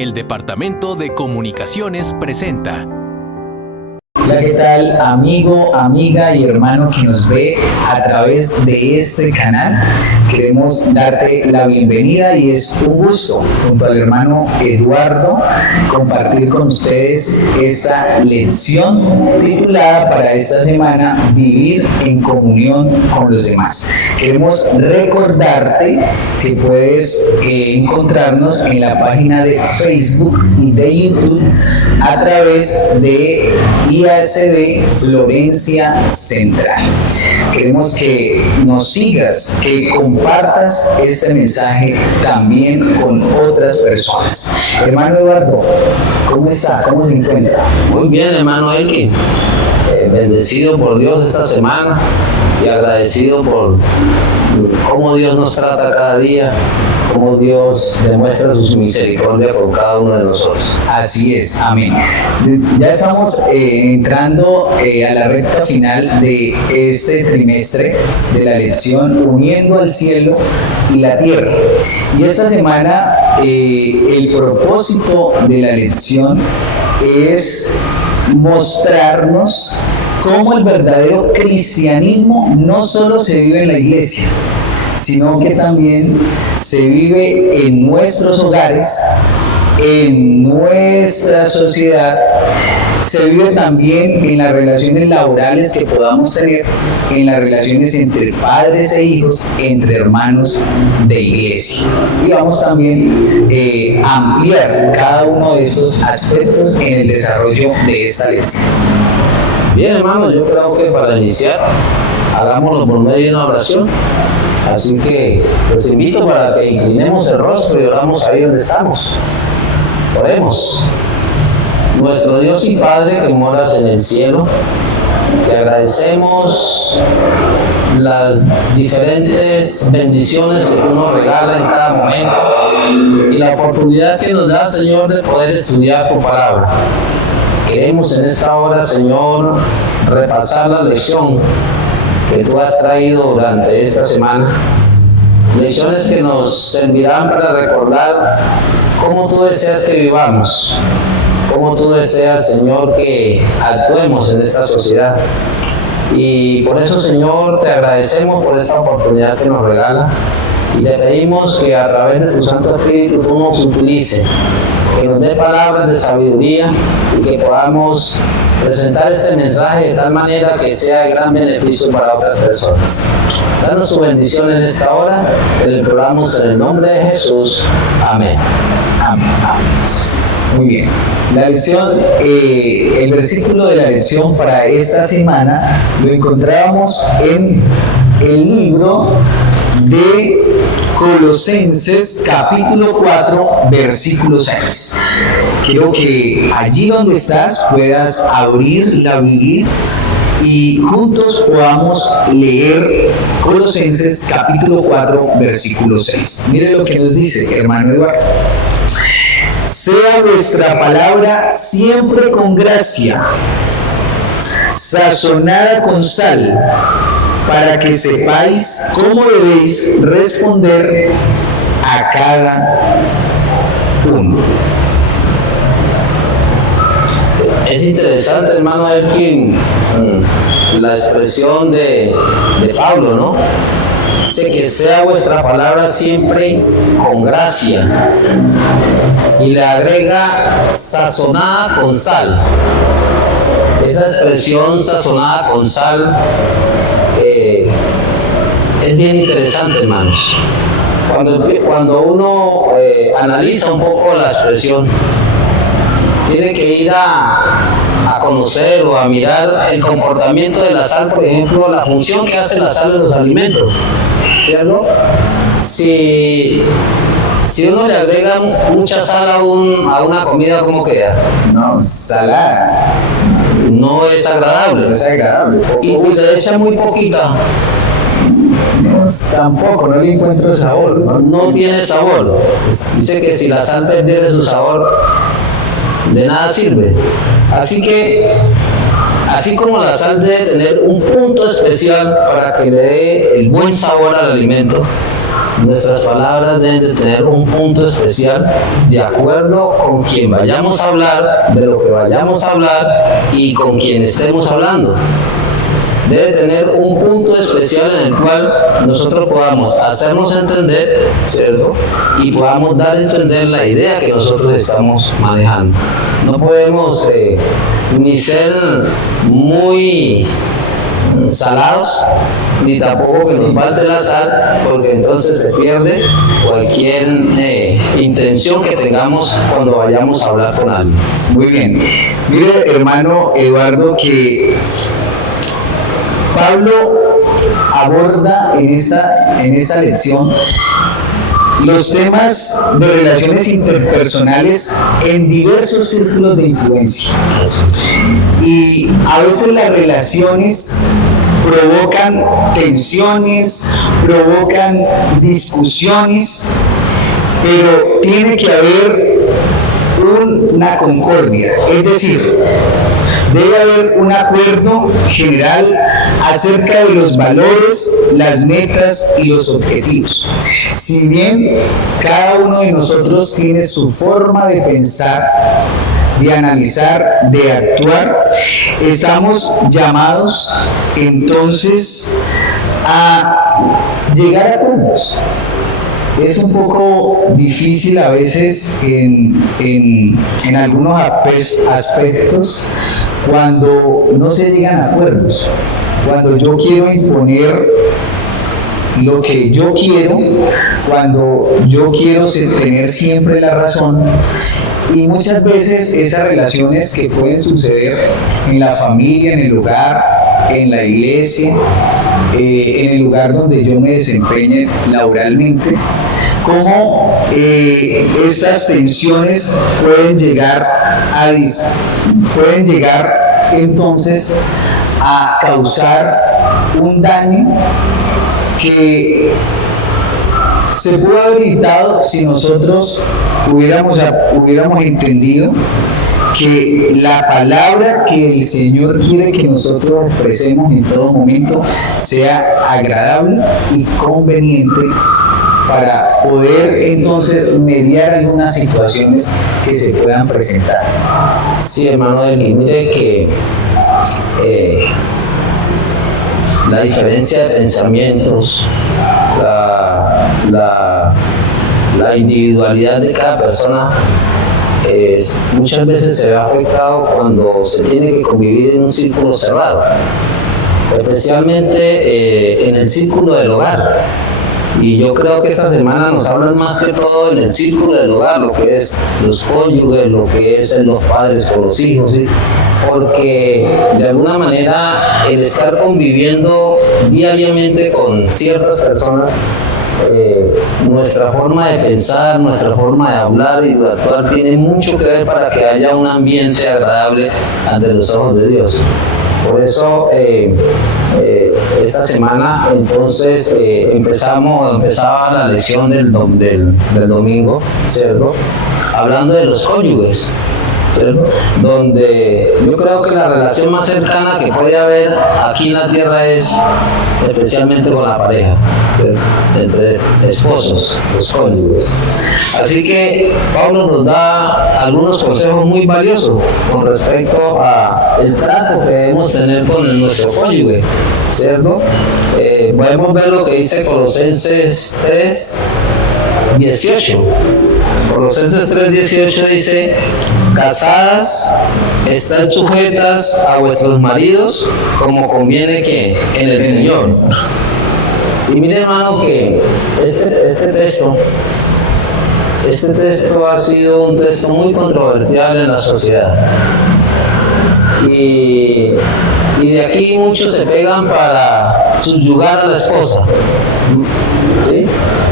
El Departamento de Comunicaciones presenta. Hola, ¿qué tal, amigo, amiga y hermano que nos ve a través de este canal? Queremos darte la bienvenida y es un gusto, junto al hermano Eduardo, compartir con ustedes esta lección titulada para esta semana, Vivir en comunión con los demás. Queremos recordarte que puedes encontrarnos en la página de Facebook y de YouTube a través de IASD Florencia Central. Queremos que nos sigas, que compartas este mensaje también con otras personas. Hermano Eduardo, ¿cómo está? ¿Cómo se encuentra? Muy bien, hermano Elkin. Bendecido por Dios esta semana y agradecido por cómo Dios nos trata cada día, cómo Dios demuestra su misericordia por cada uno de nosotros. Así es, amén. Ya estamos entrando a la recta final de este trimestre de la lección Uniendo al cielo y la tierra. Y esta semana el propósito de la lección es mostrarnos cómo el verdadero cristianismo no solo se vive en la iglesia, sino que también se vive en nuestros hogares, en nuestra sociedad, se vive también en las relaciones laborales que podamos tener, en las relaciones entre padres e hijos, entre hermanos de iglesia. Y vamos también a ampliar cada uno de estos aspectos en el desarrollo de esta lección. Bien, hermano, yo creo que para iniciar, hagámoslo por medio de una oración. Así que les invito para que inclinemos el rostro y oramos ahí donde estamos. Oremos. Nuestro Dios y Padre que moras en el cielo, te agradecemos las diferentes bendiciones que tú nos regalas en cada momento y la oportunidad que nos da, Señor, de poder estudiar tu palabra. Queremos en esta hora, Señor, repasar la lección que tú has traído durante esta semana. Lecciones que nos servirán para recordar cómo tú deseas que vivamos, cómo tú deseas, Señor, que actuemos en esta sociedad. Y por eso, Señor, te agradecemos por esta oportunidad que nos regala y te pedimos que a través de tu Santo Espíritu tú nos utilices, que nos dé palabras de sabiduría y que podamos presentar este mensaje de tal manera que sea de gran beneficio para otras personas. Danos su bendición en esta hora, te lo imploramos en el nombre de Jesús. Amén. Amén. Muy bien. La lección, el versículo de la lección para esta semana lo encontrábamos en el libro de Colosenses capítulo 4 versículo 6. Quiero que allí donde estás puedas abrir la Biblia y juntos podamos leer Colosenses capítulo 4 versículo 6. Mire lo que nos dice, hermano Eduardo. Sea vuestra palabra siempre con gracia, sazonada con sal, para que sepáis cómo debéis responder a cada uno. Es interesante, hermano Elkin, la expresión de Pablo, ¿no? Dice que sea vuestra palabra siempre con gracia. Y le agrega sazonada con sal. Esa expresión sazonada con sal es bien interesante, hermanos. Cuando uno analiza un poco la expresión, tiene que ir a conocer o a mirar el comportamiento de la sal, por ejemplo, la función que hace la sal en los alimentos, ¿cierto? Si uno le agrega mucha sal a una comida, ¿cómo queda? No, salada. No es agradable. No es agradable. Y si se echa muy poquita, tampoco, no le encuentro sabor, ¿no? No tiene sabor. Dice que si la sal perdiera su sabor, de nada sirve. Así que, así como la sal debe tener un punto especial para que le dé el buen sabor al alimento, nuestras palabras deben de tener un punto especial de acuerdo con quien vayamos a hablar, de lo que vayamos a hablar y con quien estemos hablando. Debe tener un punto especial en el cual nosotros podamos hacernos entender, ¿cierto? Y podamos dar a entender la idea que nosotros estamos manejando. No podemos ni ser muy salados, ni tampoco que nos falte la sal, porque entonces se pierde cualquier intención que tengamos cuando vayamos a hablar con alguien. Muy bien. Mire, hermano Eduardo, que Pablo aborda en esta lección los temas de relaciones interpersonales en diversos círculos de influencia. Y a veces las relaciones provocan tensiones, provocan discusiones, pero tiene que haber una concordia, es decir, debe haber un acuerdo general acerca de los valores, las metas y los objetivos. Si bien cada uno de nosotros tiene su forma de pensar, de analizar, de actuar, estamos llamados entonces a llegar a acuerdos. Es un poco difícil a veces en algunos aspectos cuando no se llegan a acuerdos, cuando yo quiero imponer lo que yo quiero, cuando yo quiero tener siempre la razón, y muchas veces esas relaciones que pueden suceder en la familia, en el hogar, en la iglesia, en el lugar donde yo me desempeñe laboralmente, cómo estas tensiones pueden llegar entonces a causar un daño que se pudo haber evitado si nosotros hubiéramos entendido que la palabra que el Señor quiere que nosotros expresemos en todo momento sea agradable y conveniente para poder entonces mediar algunas situaciones que se puedan presentar. Sí, hermano Eli, mire que la diferencia de pensamientos, la individualidad de cada persona muchas veces se ve afectado cuando se tiene que convivir en un círculo cerrado, especialmente en el círculo del hogar. Y yo creo que esta semana nos hablan más que todo en el círculo del hogar, lo que es los cónyuges, lo que es los padres con los hijos, ¿sí? Porque de alguna manera el estar conviviendo diariamente con ciertas personas, nuestra forma de pensar, nuestra forma de hablar y de actuar tiene mucho que ver para que haya un ambiente agradable ante los ojos de Dios. Por eso esta semana entonces empezaba la lección del domingo, ¿cierto? Hablando de los cónyuges, ¿cierto? Donde yo creo que la relación más cercana que puede haber aquí en la tierra es especialmente con la pareja, ¿cierto? Entre esposos, los cónyuges. Así que Pablo nos da algunos consejos muy valiosos con respecto a el trato que debemos tener con nuestro cónyuge, ¿cierto? Podemos ver lo que dice Colosenses 3:18. Colosenses 3:18 dice: casadas, estad sujetas a vuestros maridos como conviene que en el Señor. Y mire, hermano, que este texto ha sido un texto muy controversial en la sociedad. Y de aquí muchos se pegan para subyugar a la esposa, ¿sí?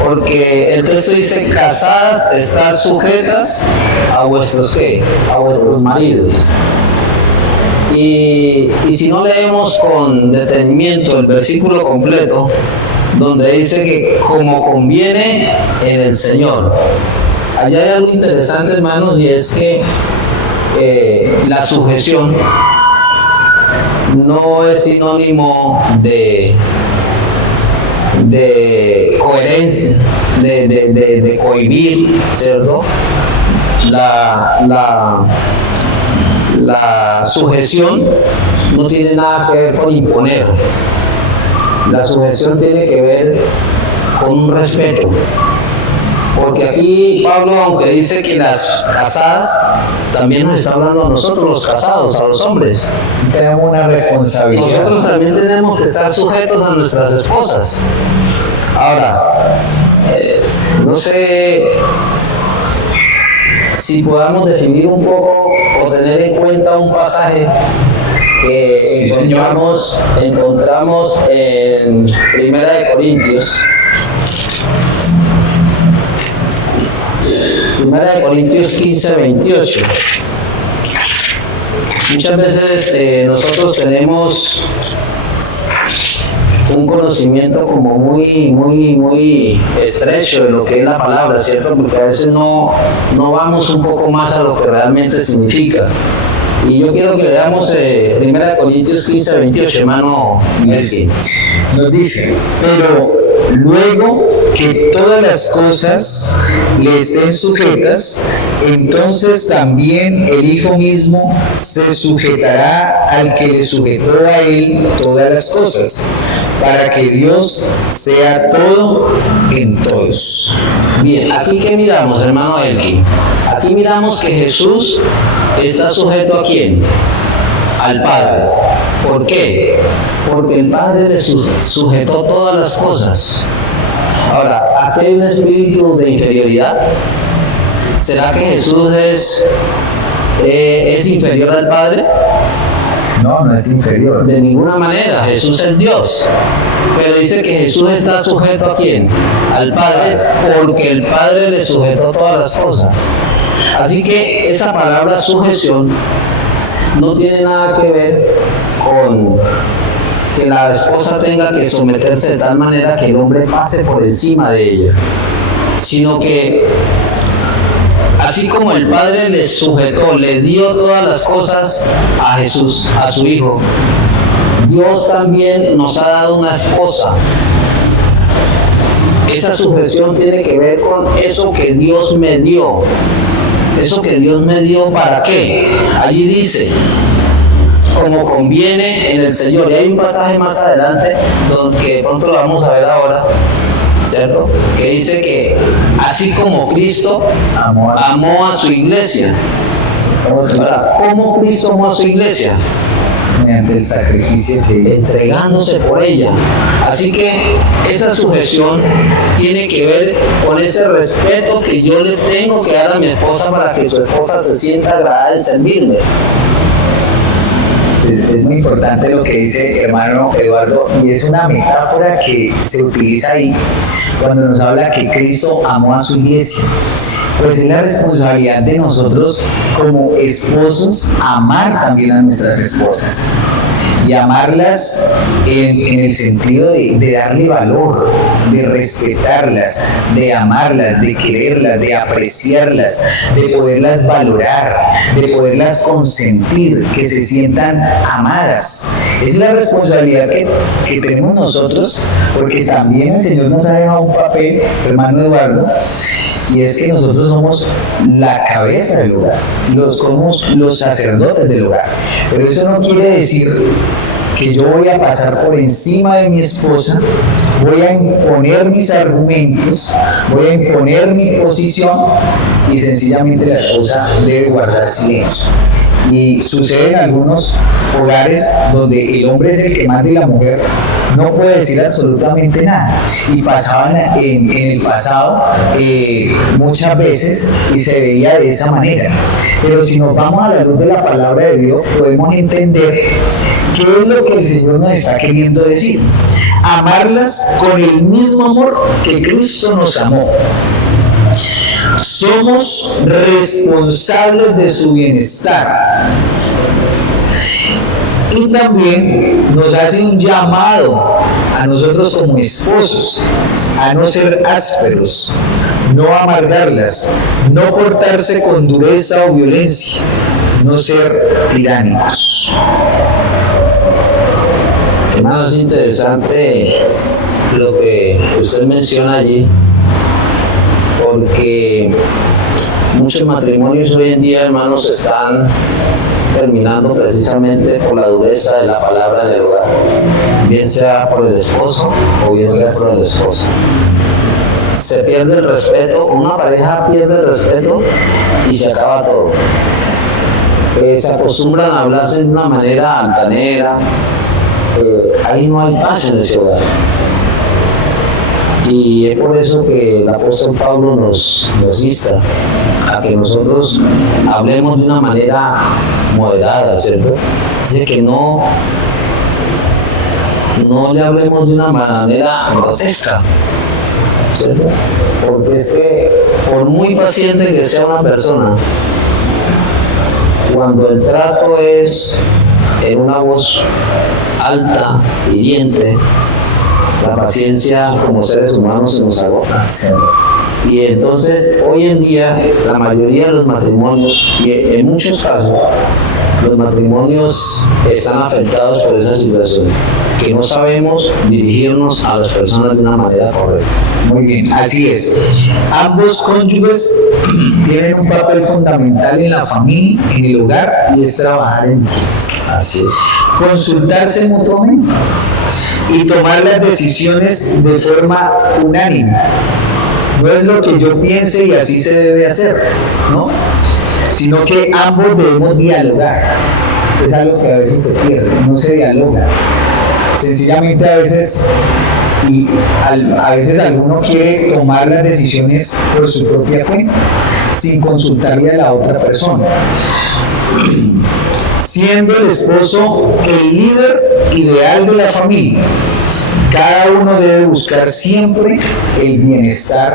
Porque el texto dice: casadas, estar sujetas a vuestros ¿qué? A vuestros maridos. Y si no leemos con detenimiento el versículo completo, donde dice que como conviene en el Señor, allá hay algo interesante, hermanos, y es que la sujeción no es sinónimo de de coherencia, de cohibir, ¿cierto? La sujeción no tiene nada que ver con imponer. La sujeción tiene que ver con un respeto. Porque aquí Pablo, aunque dice que las casadas, también nos está hablando a nosotros los casados, a los hombres. Tenemos una responsabilidad. Nosotros también tenemos que estar sujetos a nuestras esposas. Ahora, no sé si podamos definir un poco o tener en cuenta un pasaje que Sí, encontramos en 1 Corintios. 1 Corintios 15, 28. Muchas veces nosotros tenemos un conocimiento como muy estrecho de lo que es la palabra, ¿cierto? Porque a veces no vamos un poco más a lo que realmente significa. Y yo quiero que leamos 1 Corintios 15, 28, hermano Melqui. Nos dice, pero luego que todas las cosas le estén sujetas, entonces también el Hijo mismo se sujetará al que le sujetó a él todas las cosas, para que Dios sea todo en todos. Bien, aquí ¿qué miramos, hermano Elkin? Aquí miramos que Jesús está sujeto ¿a quién? Al Padre. ¿Por qué? Porque el Padre le sujetó todas las cosas. Ahora, ¿aquí hay un espíritu de inferioridad? ¿Será que Jesús es inferior al Padre? No, no es inferior. De ninguna manera, Jesús es Dios. Pero dice que Jesús está sujeto ¿a quién? Al Padre, porque el Padre le sujetó todas las cosas. Así que esa palabra sujeción no tiene nada que ver con que la esposa tenga que someterse de tal manera que el hombre pase por encima de ella, sino que así como el Padre le sujetó, le dio todas las cosas a Jesús, a su Hijo, Dios también nos ha dado una esposa. Esa sujeción tiene que ver con eso que Dios me dio. Eso que Dios me dio, ¿para qué? Allí dice, como conviene en el Señor. Y hay un pasaje más adelante, que de pronto lo vamos a ver ahora, ¿cierto? Que dice que así como Cristo amó a su iglesia. Ahora, ¿cómo Cristo amó a su iglesia? Mediante el sacrificio que hizo. Entregándose por ella. Así que esa sujeción tiene que ver con ese respeto que yo le tengo que dar a mi esposa para que su esposa se sienta agradada de servirme. Es muy importante lo que dice hermano Eduardo, y es una metáfora que se utiliza ahí cuando nos habla que Cristo amó a su iglesia. Pues es la responsabilidad de nosotros como esposos amar también a nuestras esposas y amarlas en el sentido de darle valor, de respetarlas, de amarlas, de quererlas, de apreciarlas, de poderlas valorar, de poderlas consentir, que se sientan amadas. Es la responsabilidad que tenemos nosotros, porque también el Señor nos ha dejado un papel, hermano Eduardo, y es que nosotros somos la cabeza del hogar, somos los sacerdotes del hogar. Pero eso no quiere decir que yo voy a pasar por encima de mi esposa, voy a imponer mis argumentos, voy a imponer mi posición, y sencillamente la esposa debe guardar silencio. Y sucede en algunos hogares donde el hombre es el que manda y la mujer no puede decir absolutamente nada. Y pasaban en el pasado muchas veces y se veía de esa manera. Pero si nos vamos a la luz de la palabra de Dios, podemos entender qué es lo que el Señor nos está queriendo decir. Amarlas con el mismo amor que Cristo nos amó. Somos responsables de su bienestar. Y también nos hace un llamado a nosotros como esposos a no ser ásperos, no amargarlas, no portarse con dureza o violencia, no ser tiránicos. Hermano, es interesante lo que que usted menciona allí, porque muchos matrimonios hoy en día, hermanos, están terminando precisamente por la dureza de la palabra en el hogar, bien sea por el esposo o bien sea por la esposa. Se pierde el respeto, una pareja pierde el respeto y se acaba todo. Se acostumbran a hablarse de una manera altanera, ahí no hay paz en ese hogar. Y es por eso que el apóstol Pablo nos insta a que nosotros hablemos de una manera moderada, ¿cierto? Dice que no le hablemos de una manera grotesca, ¿cierto? Porque es que por muy paciente que sea una persona, cuando el trato es en una voz alta, hiriente, la paciencia como seres humanos se nos agota. Y entonces hoy en día la mayoría de los matrimonios, y en muchos casos los matrimonios están afectados por esa situación, que no sabemos dirigirnos a las personas de una manera correcta. Muy bien, así es. Ambos cónyuges tienen un papel fundamental en la familia, en el hogar, y es trabajar en equipo. Así es. Consultarse mutuamente y tomar las decisiones de forma unánime. No es lo que yo piense y así se debe hacer, ¿no? Sino que ambos debemos dialogar. Es algo que a veces se pierde, no se dialoga. Sencillamente a veces alguno quiere tomar las decisiones por su propia cuenta, sin consultarle a la otra persona. Siendo el esposo el líder ideal de la familia, cada uno debe buscar siempre el bienestar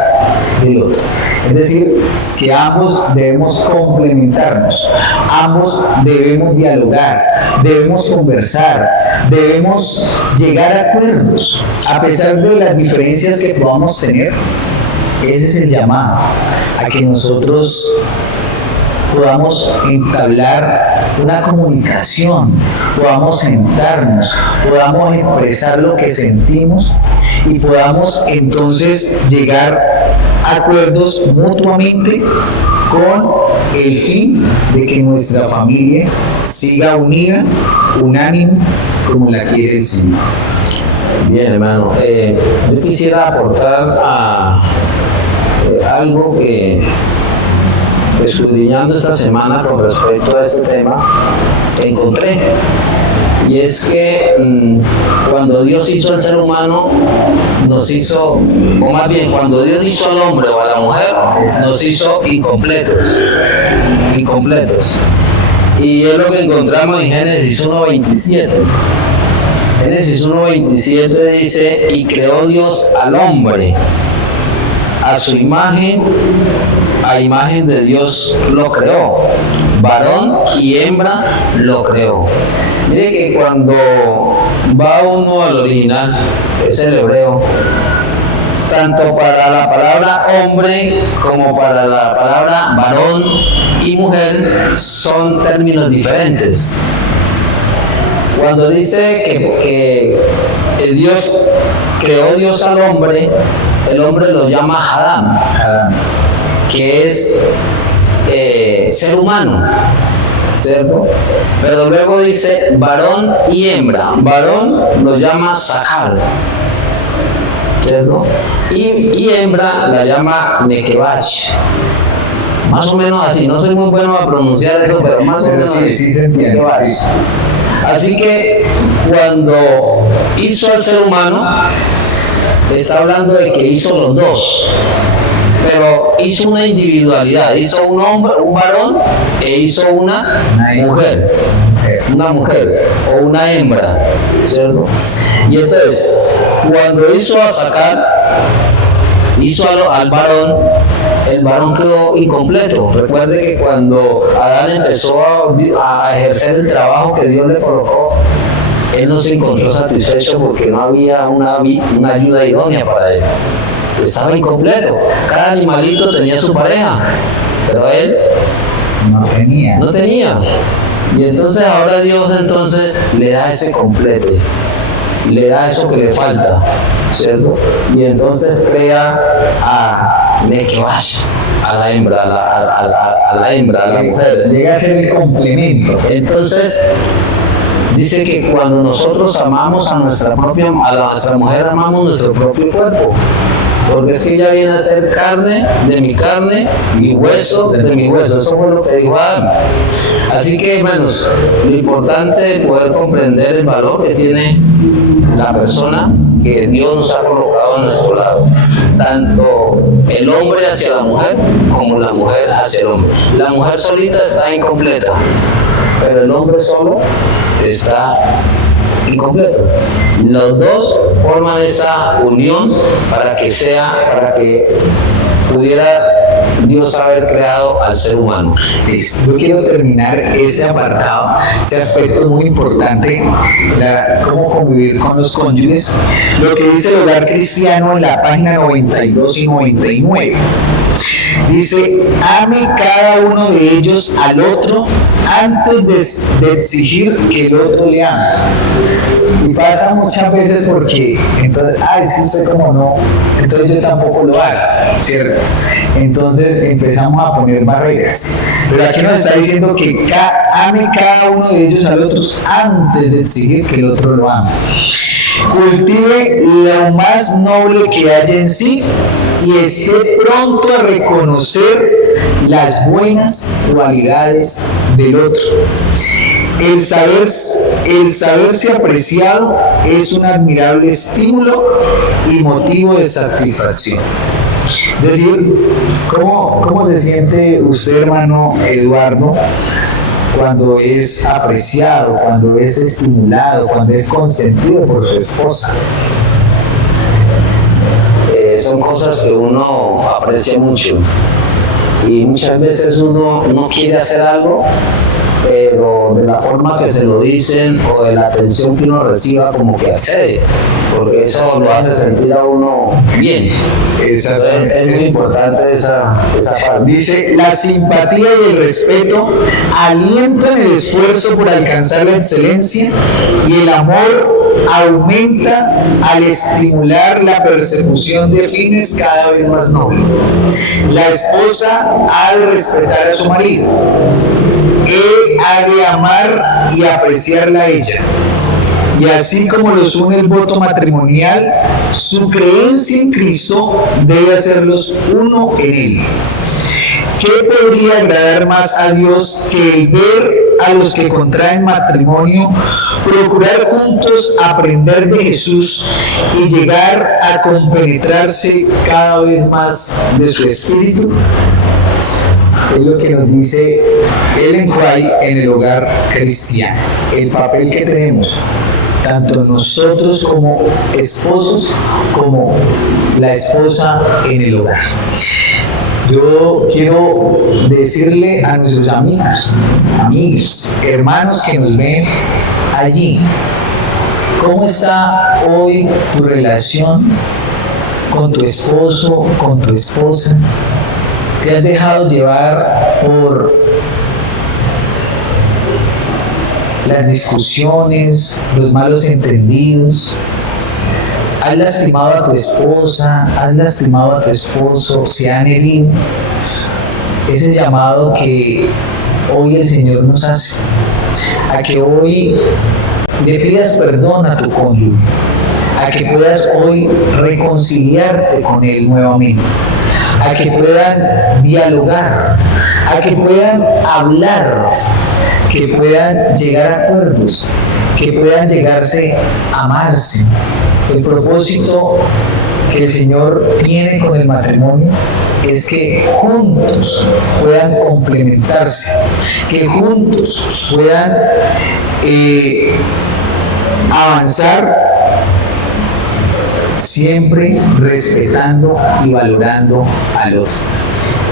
del otro. Es decir, que ambos debemos complementarnos, ambos debemos dialogar, debemos conversar, debemos llegar a acuerdos, a pesar de las diferencias que podamos tener. Ese es el llamado, a que nosotros podamos entablar una comunicación, podamos sentarnos, podamos expresar lo que sentimos y podamos entonces llegar a acuerdos mutuamente con el fin de que nuestra familia siga unida, unánime, como la quiere el Señor. Bien, hermano, yo quisiera aportar a algo que, escudriñando esta semana con respecto a este tema, encontré. Y es que cuando Dios hizo al ser humano, nos hizo, o más bien, cuando Dios hizo al hombre o a la mujer, nos hizo incompletos. Y es lo que encontramos en Génesis 1:27. Génesis 1:27 dice: y creó Dios al hombre, a su imagen, a imagen de Dios lo creó, varón y hembra lo creó. Mire que cuando va uno al original, es el hebreo, tanto para la palabra hombre como para la palabra varón y mujer son términos diferentes. Cuando dice que Dios creó Dios al hombre, el hombre lo llama Adán, que es ser humano, ¿cierto? Pero luego dice varón y hembra. Varón lo llama Sacar, ¿cierto? Y hembra la llama Nekebach. Más o menos así, no soy muy bueno a pronunciar eso, pero más o menos sí se entiende. Así que cuando hizo al ser humano, está hablando de que hizo los dos, pero hizo una individualidad, hizo un hombre, un varón, e hizo una mujer o una hembra, ¿cierto? Y entonces, cuando hizo a Sacar, hizo al varón, el varón quedó incompleto. Recuerde que cuando Adán empezó a ejercer el trabajo que Dios le colocó, él no se encontró satisfecho porque no había una ayuda idónea para él. Estaba incompleto. Cada animalito tenía su pareja, pero él no tenía. Y entonces ahora Dios le da ese complete. le da eso que le falta, ¿cierto? Y entonces crea a Nekevash, a la hembra, a la mujer. Llega a ser el complemento. Entonces, dice que cuando nosotros amamos a nuestra mujer, amamos nuestro propio cuerpo. Porque es que ella viene a ser carne de mi carne y hueso de mi hueso. Eso fue lo que dijo Adán. Así que, hermanos, lo importante es poder comprender el valor que tiene la persona que Dios nos ha colocado a nuestro lado. Tanto el hombre hacia la mujer como la mujer hacia el hombre. La mujer solita está incompleta, pero el hombre solo está incompleto. Los dos forman esa unión para que pudiera Dios haber creado al ser humano. Yo quiero terminar ese apartado, ese aspecto muy importante, cómo convivir con los cónyuges, lo que dice el Hogar Cristiano en la página 92 y 99. Dice: ame cada uno de ellos al otro antes de exigir que el otro le ame. Y pasa muchas veces porque, entonces, si usted como no, entonces yo tampoco lo hago, ¿cierto? Entonces empezamos a poner barreras. Pero aquí nos está diciendo que ame cada uno de ellos al otro antes de exigir que el otro lo ame. Cultive lo más noble que haya en sí y esté pronto a reconocer las buenas cualidades del otro. El saberse apreciado es un admirable estímulo y motivo de satisfacción. Es decir, ¿cómo se siente usted, hermano Eduardo, cuando es apreciado, cuando es estimulado, cuando es consentido por su esposa? Son cosas que uno aprecia mucho y muchas veces uno no quiere hacer algo, pero de la forma que se lo dicen o de la atención que uno reciba, como que accede, porque eso lo hace sentir a uno bien. Exactamente. Es muy importante esa parte. Dice: la simpatía y el respeto alientan el esfuerzo por alcanzar la excelencia y el amor aumenta al estimular la persecución de fines cada vez más nobles. La esposa ha de respetar a su marido. Él ha de amar y apreciarla a ella. Y así como los une el voto matrimonial, su creencia en Cristo debe hacerlos uno en Él. ¿Qué podría agradar más a Dios que el ver a los que contraen matrimonio procurar juntos aprender de Jesús y llegar a compenetrarse cada vez más de su espíritu? Es lo que nos dice Ellen White en el Hogar Cristiano. El papel que tenemos, tanto nosotros como esposos, como la esposa en el hogar. Yo quiero decirle a nuestros amigos, hermanos que nos ven allí, ¿cómo está hoy tu relación con tu esposo, con tu esposa? ¿Te has dejado llevar por las discusiones, los malos entendidos? ¿Has lastimado a tu esposa? ¿Has lastimado a tu esposo? ¿Se han herido? Ese llamado que hoy el Señor nos hace, a que hoy le pidas perdón a tu cónyuge, a que puedas hoy reconciliarte con él nuevamente, a que puedan dialogar, a que puedan hablar, que puedan llegar a acuerdos, que puedan llegarse a amarse. El propósito que el Señor tiene con el matrimonio es que juntos puedan complementarse, que juntos puedan avanzar, siempre respetando y valorando al otro.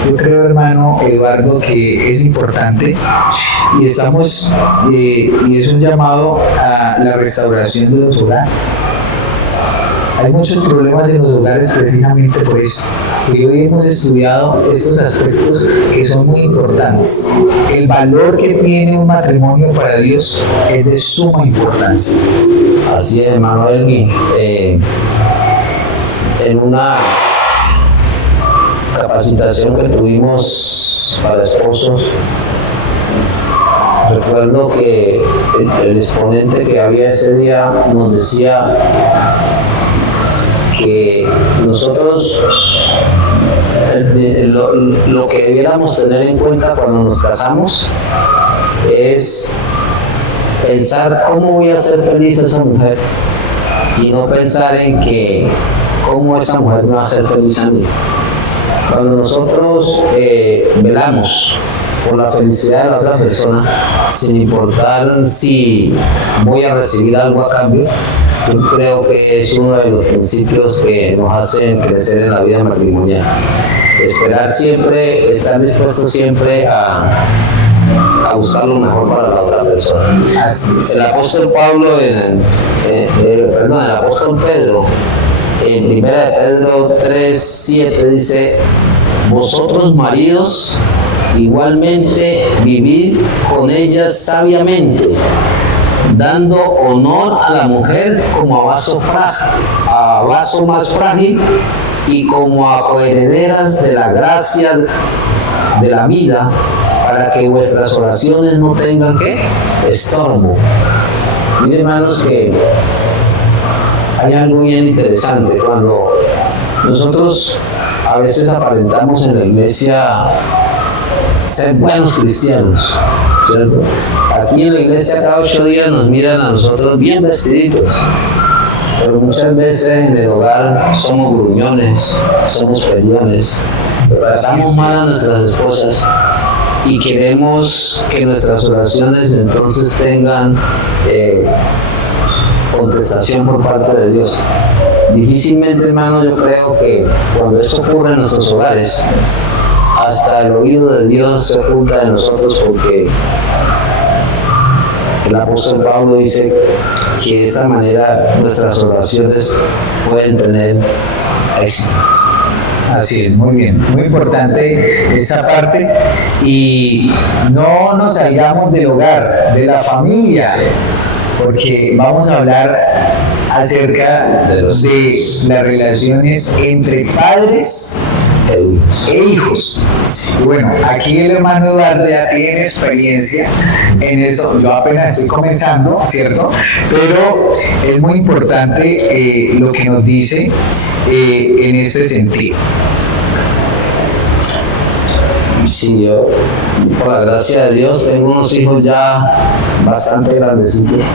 Yo creo, hermano Eduardo, que es importante y y es un llamado a la restauración de los hogares. Hay muchos problemas en los hogares precisamente por eso. Y hoy hemos estudiado estos aspectos que son muy importantes. El valor que tiene un matrimonio para Dios es de suma importancia. Así es, hermano Elgin. En una capacitación que tuvimos para esposos, recuerdo que el exponente que había ese día nos decía que nosotros lo que debiéramos tener en cuenta cuando nos casamos es pensar cómo voy a hacer feliz a esa mujer y no pensar en que cómo esa mujer me va a hacer feliz a mí. Cuando nosotros velamos por la felicidad de la otra persona, sin importar si voy a recibir algo a cambio, yo creo que es uno de los principios que nos hacen crecer en la vida matrimonial. Esperar siempre, estar dispuesto siempre a buscar lo mejor para la otra persona. Así es. El apóstol Pablo, el apóstol Pedro, en 1 Pedro 3:7 dice: vosotros maridos igualmente vivid con ellas sabiamente, dando honor a la mujer como a vaso más frágil y como a coherederas de la gracia de la vida, para que vuestras oraciones no tengan estorbo. Miren, hermanos, que hay algo bien interesante cuando nosotros a veces aparentamos en la iglesia ser buenos cristianos, ¿cierto? Aquí en la iglesia cada 8 días nos miran a nosotros bien vestiditos, pero muchas veces en el hogar somos gruñones, somos peleones, tratamos mal a nuestras esposas y queremos que nuestras oraciones entonces tengan contestación por parte de Dios. Difícilmente, hermano, yo creo que cuando esto ocurre en nuestros hogares, hasta el oído de Dios se oculta de nosotros, porque el apóstol Pablo dice que de esta manera nuestras oraciones pueden tener éxito. Así es, muy bien, muy importante esa parte. Y no nos salgamos del hogar, de la familia, porque vamos a hablar acerca de las relaciones entre padres e hijos. Y bueno, aquí el hermano Eduardo ya tiene experiencia en eso. Yo apenas estoy comenzando, ¿cierto? Pero es muy importante lo que nos dice en este sentido. Sí, yo, por la gracia de Dios, tengo unos hijos ya bastante grandecitos,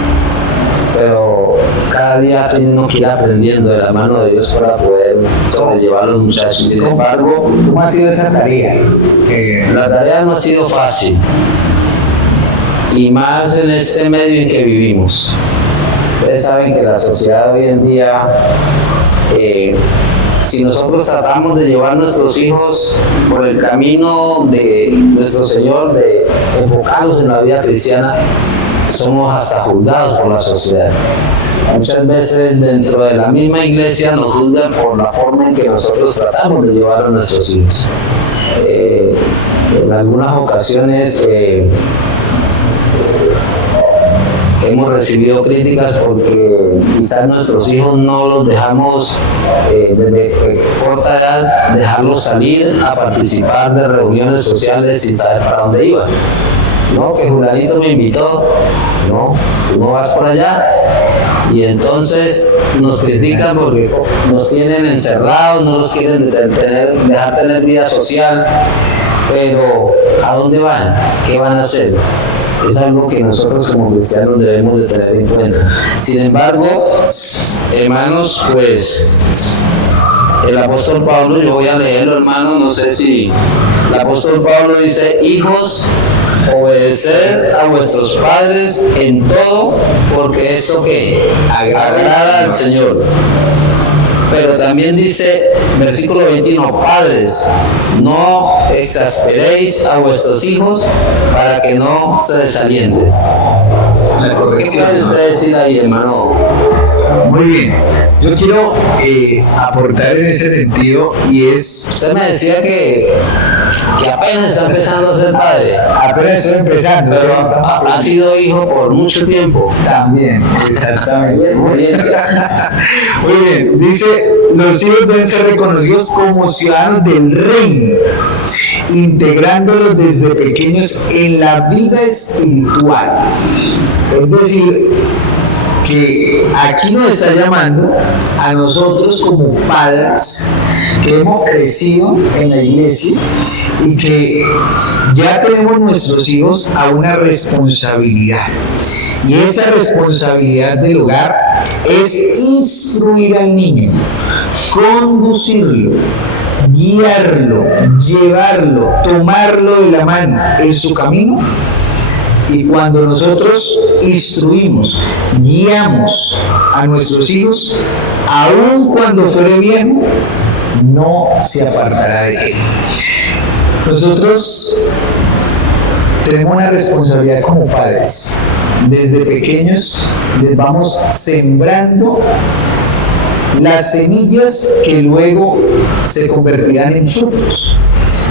pero cada día tengo que ir aprendiendo de la mano de Dios para poder sobrellevar a los muchachos. Sin embargo, ¿cómo ha sido esa tarea? La tarea no ha sido fácil, y más en este medio en que vivimos. Ustedes saben que la sociedad hoy en día, si nosotros tratamos de llevar a nuestros hijos por el camino de nuestro Señor, de enfocarlos en la vida cristiana, somos hasta juzgados por la sociedad. Muchas veces dentro de la misma iglesia nos juzgan por la forma en que nosotros tratamos de llevar a nuestros hijos. En algunas ocasiones hemos recibido críticas porque quizás nuestros hijos no los dejamos desde corta edad, dejarlos salir a participar de reuniones sociales sin saber para dónde iban. No, que Julanito me invitó, no, tú no vas por allá. Y entonces nos critican porque nos tienen encerrados, no los quieren dejar tener vida social. Pero ¿a dónde van? ¿Qué van a hacer? Es algo que nosotros como cristianos debemos de tener en cuenta. Sin embargo, hermanos, pues el apóstol Pablo, yo voy a leerlo, hermano, no sé si el apóstol Pablo dice: hijos, obedeced a vuestros padres en todo, porque esto que agrada al Señor. Pero también dice, versículo 21, padres, no exasperéis a vuestros hijos para que no se desalienten. ¿Qué puede usted decir ahí, hermano? Muy bien, yo quiero aportar en ese sentido, y es... Usted me decía que que apenas está empezando a ser padre. Apenas estoy empezando. Pero ha sido hijo por mucho tiempo. También, exactamente. Experiencia. Muy bien, dice, los hijos deben ser reconocidos como ciudadanos del reino, integrándolos desde pequeños en la vida espiritual. Es decir, que aquí nos está llamando a nosotros como padres que hemos crecido en la iglesia y que ya tenemos nuestros hijos a una responsabilidad. Y esa responsabilidad del hogar es instruir al niño, conducirlo, guiarlo, llevarlo, tomarlo de la mano en su camino. Y cuando nosotros instruimos, guiamos a nuestros hijos, aun cuando fuere viejo, no se apartará de él. Nosotros tenemos una responsabilidad como padres. Desde pequeños les vamos sembrando las semillas que luego se convertirán en frutos.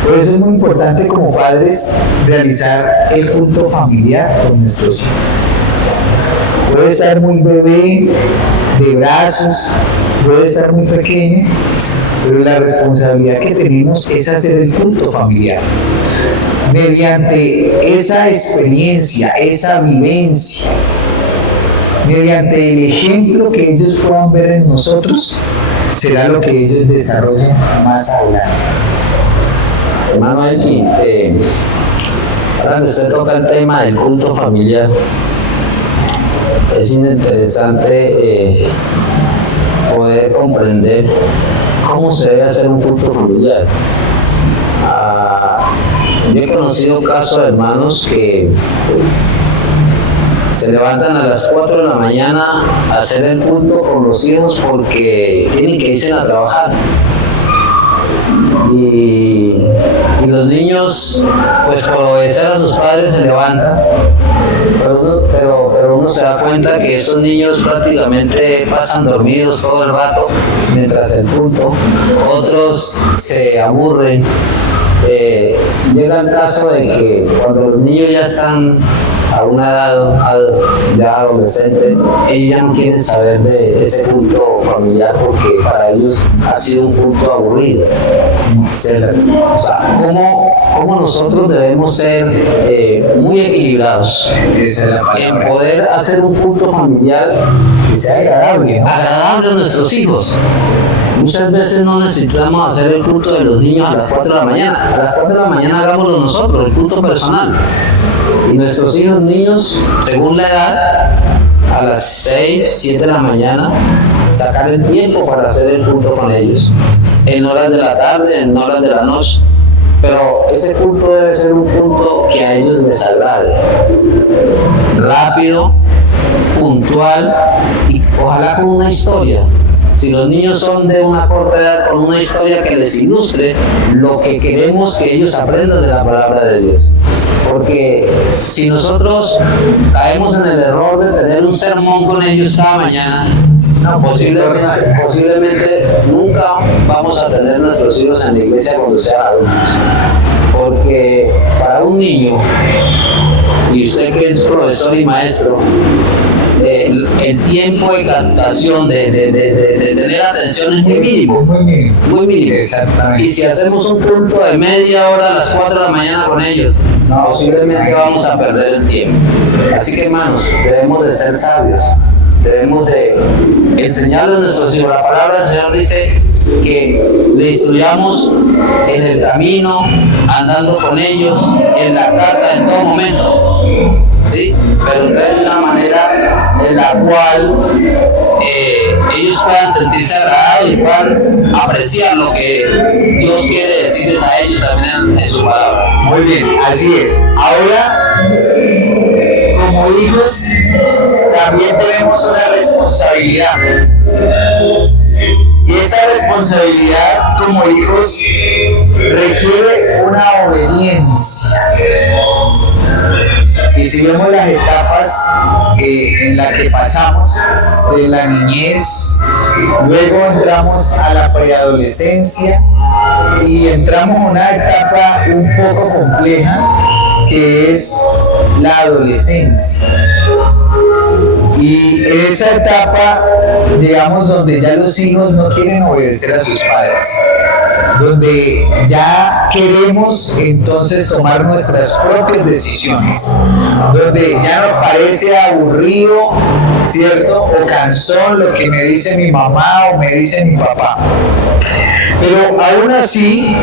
Por eso es muy importante como padres realizar el culto familiar con nuestros hijos. Puede estar muy bebé, de brazos, puede estar muy pequeño, pero la responsabilidad que tenemos es hacer el culto familiar. Mediante esa experiencia, esa vivencia, mediante el ejemplo que ellos puedan ver en nosotros, será lo que ellos desarrollen más adelante. Hermano Eli, ahora que usted toca el tema del culto familiar, es interesante poder comprender cómo se debe hacer un culto familiar. Yo he conocido casos de hermanos que se levantan a las 4 de la mañana a hacer el culto con los hijos porque tienen que irse a trabajar. Y los niños, pues por obedecer a sus padres, se levantan, pero uno se da cuenta que esos niños prácticamente pasan dormidos todo el rato mientras el culto. Otros se aburren. Llega el caso de que cuando los niños ya están a una edad ya adolescente, ellos ya no quieren saber de ese culto familiar porque para ellos ha sido un culto aburrido. ¿Cierto? O sea, ¿cómo nosotros debemos ser muy equilibrados en poder hacer un culto familiar que sea agradable a nuestros hijos? Muchas veces no necesitamos hacer el culto de los niños a las 4 de la mañana. A las 4 de la mañana hagámoslo nosotros, el culto personal. Y nuestros hijos niños, según la edad, a las 6, 7 de la mañana, sacar el tiempo para hacer el culto con ellos. En horas de la tarde, en horas de la noche. Pero ese culto debe ser un culto que a ellos les agrade. Rápido, puntual y ojalá con una historia. Si los niños son de una corta edad, con una historia que les ilustre lo que queremos que ellos aprendan de la palabra de Dios. Porque si nosotros caemos en el error de tener un sermón con ellos cada mañana, posiblemente nunca vamos a tener nuestros hijos en la iglesia cuando sean adultos. Porque para un niño, y usted que es profesor y maestro, el tiempo de captación, de tener atención es muy mínimo. Muy mínimo. Exactamente. Y si hacemos un culto de media hora a las 4 de la mañana con ellos, posiblemente vamos a perder el tiempo. Así que hermanos, debemos de ser sabios. Debemos de enseñarle a nuestros hijos. La palabra del Señor dice que le instruyamos en el camino, andando con ellos, en la casa, en todo momento. ¿Sí? Pero de una manera en la cual ellos puedan sentirse agradados y puedan apreciar lo que Dios quiere decirles a ellos también en su palabra. Muy bien, así es. Ahora, como hijos, también tenemos una responsabilidad. Y esa responsabilidad como hijos requiere una obediencia. Y si vemos las etapas en las que pasamos, de la niñez, luego entramos a la preadolescencia y entramos a una etapa un poco compleja que es la adolescencia. Y esa etapa, digamos, donde ya los hijos no quieren obedecer a sus padres, donde ya queremos entonces tomar nuestras propias decisiones, donde ya nos parece aburrido, ¿cierto? O cansón lo que me dice mi mamá o me dice mi papá. Pero aún así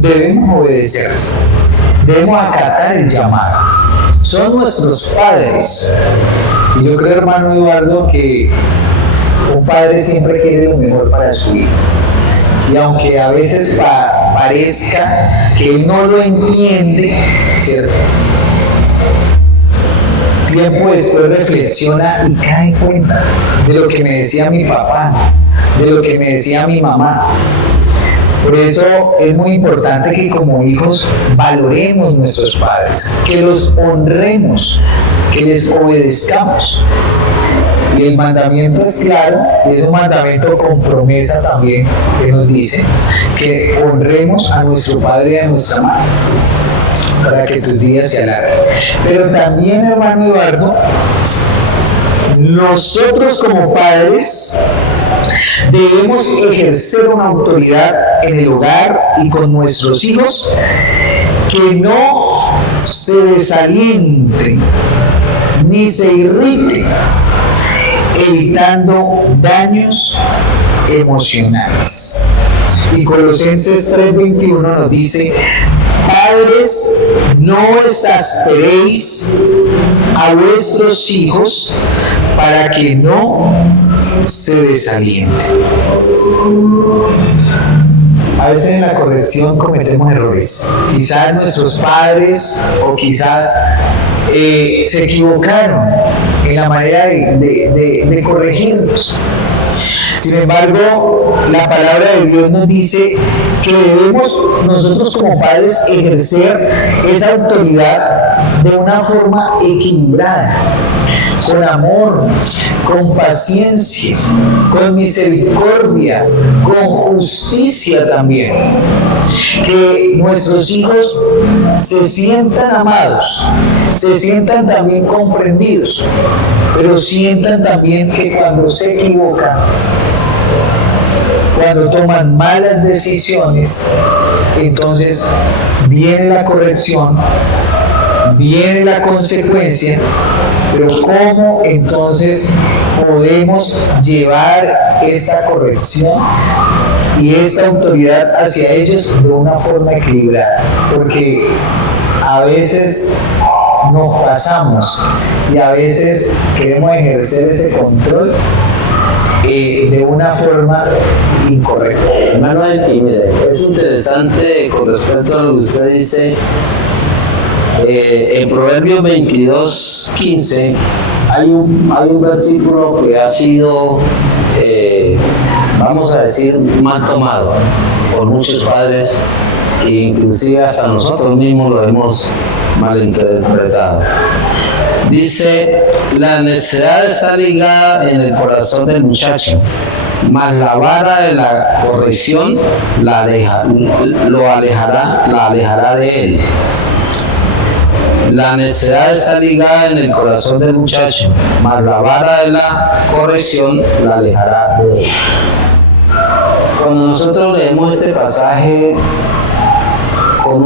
debemos obedecer, debemos acatar el llamado. Son nuestros padres. Y yo creo, hermano Eduardo, que un padre siempre quiere lo mejor para su hijo. Y aunque a veces parezca que él no lo entiende, ¿cierto? Tiempo después reflexiona y cae cuenta de lo que me decía mi papá, de lo que me decía mi mamá. Por eso es muy importante que como hijos valoremos nuestros padres, que los honremos, que les obedezcamos. Y el mandamiento es claro, y es un mandamiento con promesa también, que nos dice que honremos a nuestro padre y a nuestra madre, para que tus días se alarguen. Pero también, hermano Eduardo, nosotros como padres debemos ejercer una autoridad en el hogar y con nuestros hijos que no se desaliente ni se irrite, evitando daños emocionales. Y Colosenses 3:21 nos dice: padres, no exasperéis a vuestros hijos para que no se desalienten. A veces en la corrección cometemos errores. Quizás nuestros padres o quizás se equivocaron en la manera de corregirnos. Sin embargo, la palabra de Dios nos dice que debemos nosotros como padres ejercer esa autoridad de una forma equilibrada, con amor, con paciencia, con misericordia, con justicia también. Que nuestros hijos se sientan amados, se sientan también comprendidos, pero sientan también que cuando se equivocan, cuando toman malas decisiones, entonces viene la corrección, viene la consecuencia, pero ¿cómo entonces podemos llevar esta corrección y esta autoridad hacia ellos de una forma equilibrada? Porque a veces nos pasamos y a veces queremos ejercer ese control de una forma incorrecta. Manuel, y mire, es interesante con respecto a lo que usted dice. En Proverbios 22:15 hay un versículo que ha sido, vamos a decir, mal tomado por muchos padres e inclusive hasta nosotros mismos lo hemos malinterpretado. Dice: la necedad está ligada en el corazón del muchacho, mas la vara de la corrección la alejará de él. La necedad está ligada en el corazón del muchacho, mas la vara de la corrección la alejará de él. Cuando nosotros leemos este pasaje con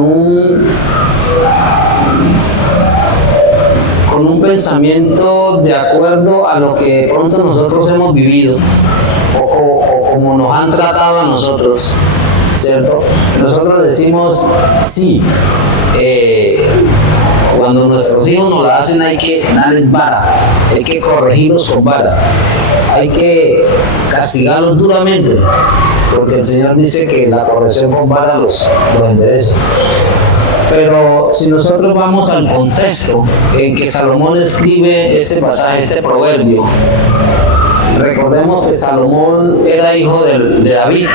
un pensamiento de acuerdo a lo que de pronto nosotros hemos vivido o como nos han tratado a nosotros, ¿cierto? Nosotros decimos, sí, cuando nuestros hijos nos la hacen hay que darles vara, hay que corregirlos con vara, hay que castigarlos duramente, porque el Señor dice que la corrección con vara los endereza. Pero si nosotros vamos al contexto en que Salomón escribe este pasaje, este proverbio, recordemos que Salomón era hijo de David.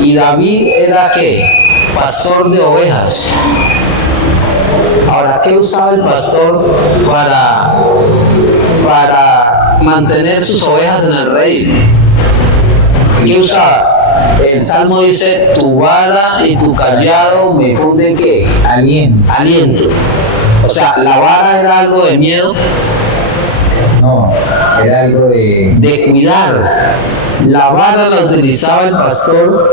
¿Y David era qué? Pastor de ovejas. Ahora, ¿qué usaba el pastor para mantener sus ovejas en el redil? ¿Qué usaba? El Salmo dice, tu vara y tu callado me funden ¿qué? Aliento. O sea, la vara era algo de miedo. No, era algo de cuidar. La vara la utilizaba el pastor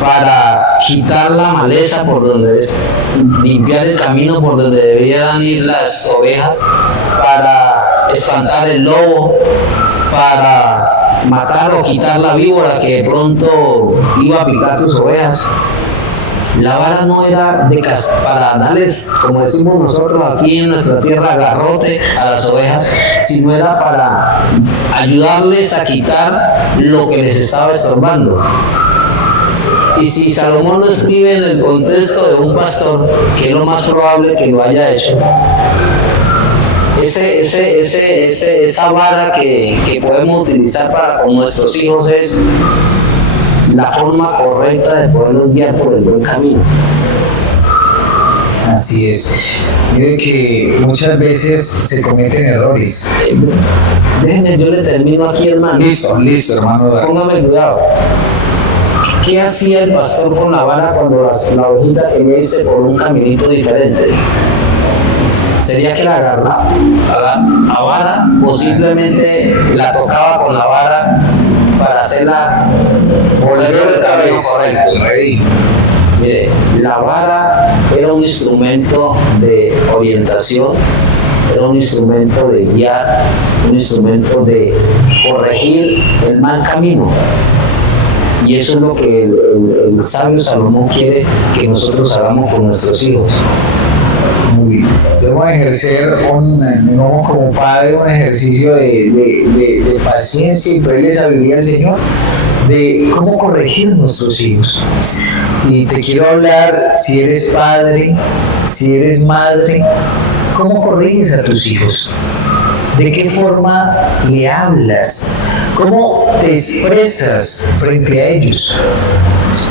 para quitar la maleza por donde limpiar el camino por donde debían ir las ovejas, para espantar el lobo, para matar o quitar la víbora que de pronto iba a picar sus ovejas. La vara no era para darles, como decimos nosotros aquí en nuestra tierra, garrote a las ovejas, sino era para ayudarles a quitar lo que les estaba estorbando. Y si Salomón lo escribe en el contexto de un pastor, que es lo más probable que lo haya hecho, esa vara que podemos utilizar para con nuestros hijos es la forma correcta de poderlos guiar por el buen camino. Así es. Mire que muchas veces se cometen errores. Déjeme, yo le termino aquí, hermano. Listo, hermano. Póngame cuidado. ¿Qué hacía el pastor con la vara cuando la ovejita quería irse por un caminito diferente? Sería que la agarraba a vara, posiblemente la tocaba con la vara para hacerla volver el camino correcto. Mire, la vara era un instrumento de orientación, era un instrumento de guiar, un instrumento de corregir el mal camino. Y eso es lo que el sabio Salomón quiere que nosotros hagamos con nuestros hijos. Muy bien. Debemos ejercer como padre un ejercicio de paciencia y pedirle sabiduría al Señor de cómo corregir a nuestros hijos. Y te quiero hablar, si eres padre, si eres madre, ¿cómo corriges a tus hijos? ¿De qué forma le hablas? ¿Cómo te expresas frente a ellos?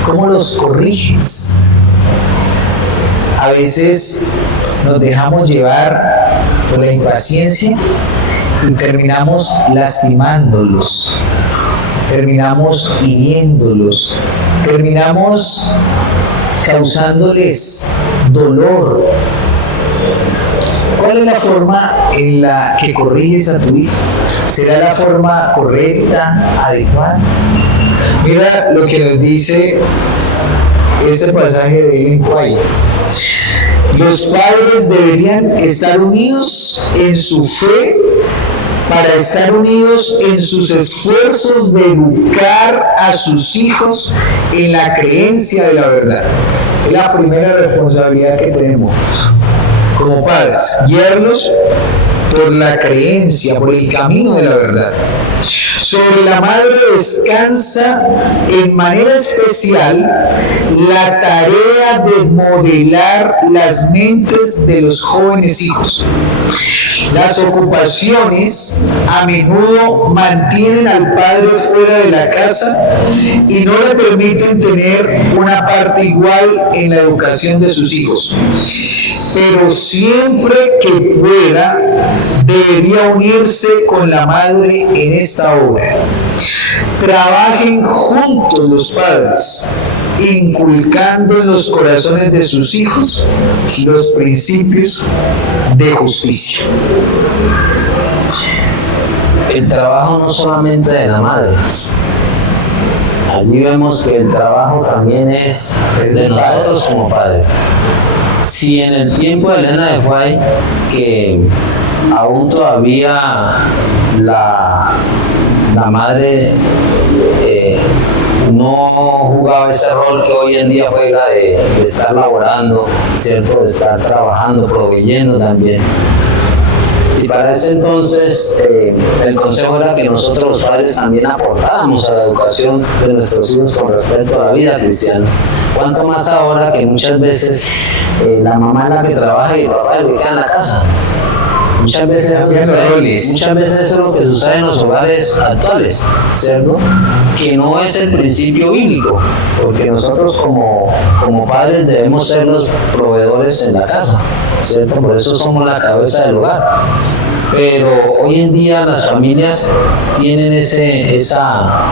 ¿Cómo los corriges? A veces nos dejamos llevar por la impaciencia y terminamos lastimándolos, terminamos hiriéndolos, terminamos causándoles dolor. ¿Cuál es la forma en la que corriges a tu hijo? ¿Será la forma correcta, adecuada? Mira lo que nos dice este pasaje de Ellen White. Los padres deberían estar unidos en su fe para estar unidos en sus esfuerzos de educar a sus hijos en la creencia de la verdad. Es la primera responsabilidad que tenemos como padres, guiarlos por la creencia, por el camino de la verdad. Sobre la madre descansa en manera especial la tarea de modelar las mentes de los jóvenes hijos. Las ocupaciones a menudo mantienen al padre fuera de la casa y no le permiten tener una parte igual en la educación de sus hijos. Pero siempre que pueda, debería unirse con la madre en esta obra. Trabajen juntos los padres, inculcando en los corazones de sus hijos los principios de justicia. El trabajo no solamente de la madre. Allí vemos que el trabajo también es de nosotros como padres. Si en el tiempo de Elena de White, que aún todavía la madre no jugaba ese rol que hoy en día juega de estar laborando, ¿cierto? De estar trabajando, proveyendo también. Y para ese entonces el consejo era que nosotros los padres también aportáramos a la educación de nuestros hijos con respecto a la vida cristiana. Cuanto más ahora que muchas veces la mamá es la que trabaja y el papá es el que queda en la casa. Muchas veces eso es lo que sucede en los hogares actuales, ¿cierto? Que no es el principio bíblico, porque nosotros como padres debemos ser los proveedores en la casa, ¿cierto? Por eso somos la cabeza del hogar. Pero hoy en día las familias tienen esa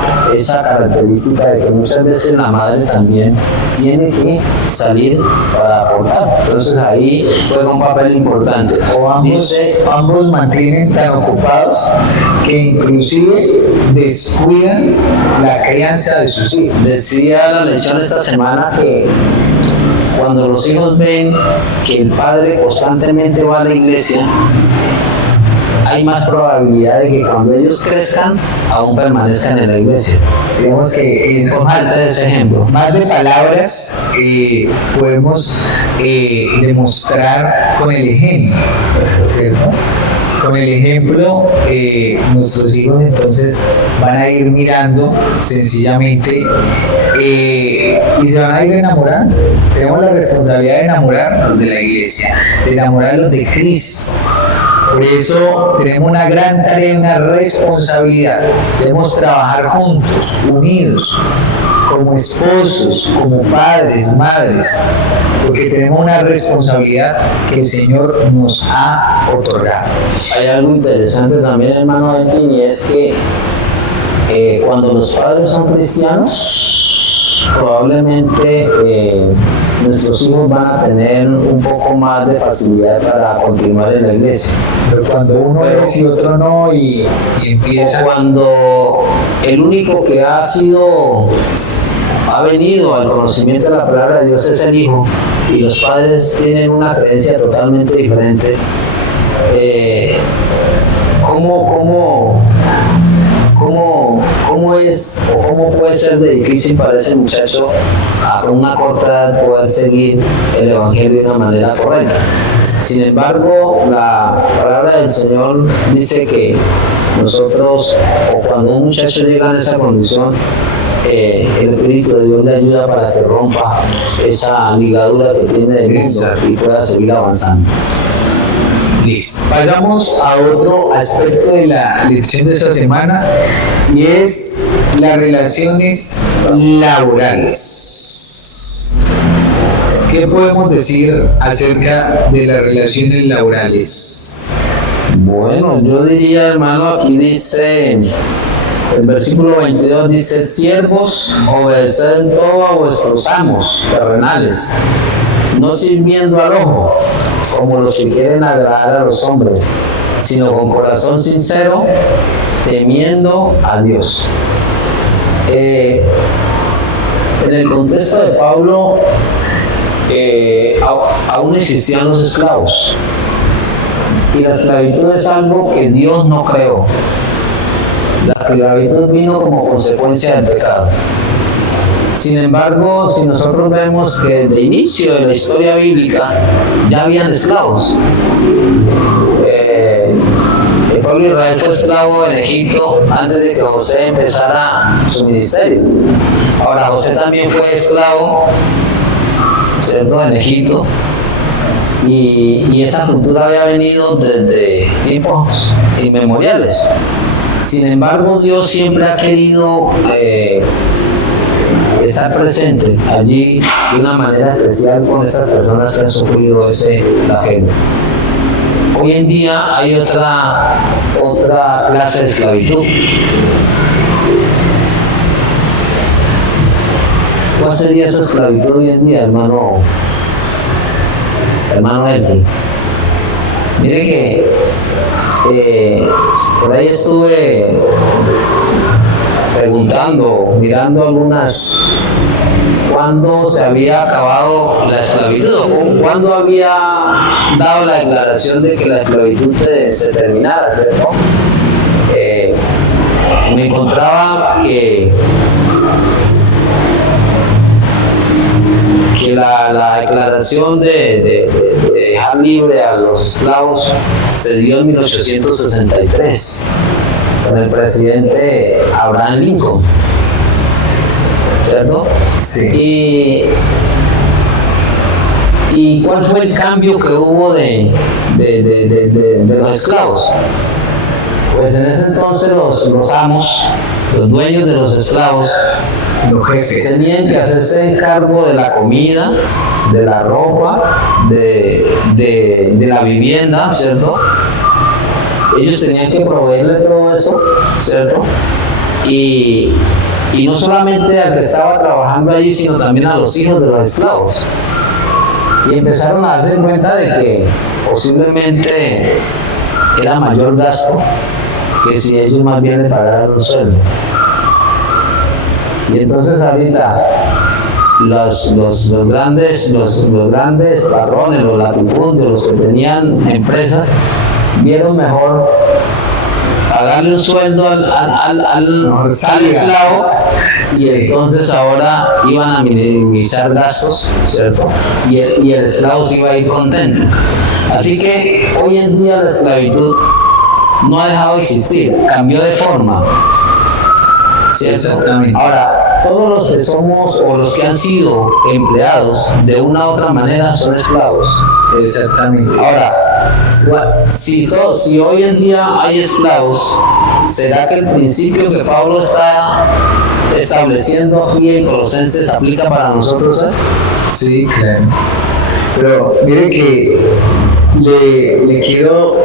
característica de que muchas veces la madre también tiene que salir para aportar. Entonces ahí juega un papel importante. O ambos mantienen tan ocupados que inclusive descuidan la crianza de sus hijos. Decía la lección esta semana que cuando los hijos ven que el padre constantemente va a la iglesia, hay más probabilidad de que cuando ellos crezcan aún permanezcan en la iglesia. Digamos que es Importante ese ejemplo. Más de palabras podemos demostrar con el ejemplo, ¿cierto? Con el ejemplo, nuestros hijos entonces van a ir mirando sencillamente y se van a ir enamorando. Tenemos la responsabilidad de enamorarnos de la iglesia, de enamorarlos de Cristo. Por eso tenemos una gran tarea, una responsabilidad. Debemos trabajar juntos, unidos, como esposos, como padres, madres, porque tenemos una responsabilidad que el Señor nos ha otorgado. Hay algo interesante también, hermano Edwin, y es que cuando los padres son cristianos, probablemente nuestros hijos van a tener un poco más de facilidad para continuar en la iglesia. Pero cuando uno es y otro no, y empieza... O cuando el único que ha venido al conocimiento de la palabra de Dios es el hijo, y los padres tienen una creencia totalmente diferente, ¿cómo es o cómo puede ser de difícil para ese muchacho a una corta edad poder seguir el Evangelio de una manera correcta? Sin embargo, la palabra del Señor dice que nosotros, o cuando un muchacho llega en esa condición, el Espíritu de Dios le ayuda para que rompa esa ligadura que tiene del mundo y pueda seguir avanzando. Listo. Pasamos a otro aspecto de la lección de esta semana y es las relaciones laborales. ¿Qué podemos decir acerca de las relaciones laborales? Bueno, yo diría, hermano, aquí dice, el versículo 22 dice: siervos, obedeced en todo a vuestros amos terrenales, no sirviendo al ojo, como los que quieren agradar a los hombres, sino con corazón sincero, temiendo a Dios. En el contexto de Pablo, aún existían los esclavos, y la esclavitud es algo que Dios no creó. La esclavitud vino como consecuencia del pecado. Sin embargo, si nosotros vemos que desde el inicio de la historia bíblica ya habían esclavos. El pueblo de Israel fue esclavo en Egipto antes de que José empezara su ministerio. Ahora, José también fue esclavo, ¿cierto?, en Egipto, y esa cultura había venido desde tiempos inmemoriales. Sin embargo, Dios siempre ha querido estar presente allí de una manera especial con estas personas que han sufrido ese flagelo. Hoy en día hay otra clase de esclavitud. ¿Cuál sería esa esclavitud hoy en día, hermano Elki? Mire que por ahí estuve mirando algunas, cuándo se había acabado la esclavitud, o cuándo había dado la declaración de que la esclavitud se terminara, ¿cierto? Me encontraba que la declaración de dejar libre a los esclavos se dio en 1863 con el presidente Abraham Lincoln, ¿cierto? Sí. ¿Y cuál fue el cambio que hubo de los esclavos? Pues en ese entonces los amos, los dueños de los esclavos, Los jefes. tenían que hacerse cargo de la comida, de la ropa, de la vivienda, ¿cierto? Ellos tenían que proveerle todo eso, ¿cierto? Y no solamente al que estaba trabajando allí, sino también a los hijos de los esclavos. Y empezaron a darse cuenta de que posiblemente era mayor gasto que si ellos más bien le pagaran un sueldo. Y entonces ahorita los grandes patrones, los latifundios, los que tenían empresas, vieron mejor pagarle un sueldo al esclavo, y entonces ahora iban a minimizar gastos, ¿cierto? Y el esclavo se iba a ir contento. Así que hoy en día la esclavitud no ha dejado de existir, cambió de forma, ¿cierto? Exactamente. Ahora, todos los que somos o los que han sido empleados de una u otra manera son esclavos. Exactamente. Ahora, si hoy en día hay esclavos, ¿será que el principio que Pablo está estableciendo aquí en Colosenses aplica para nosotros? Sí, claro. Pero mire que le quiero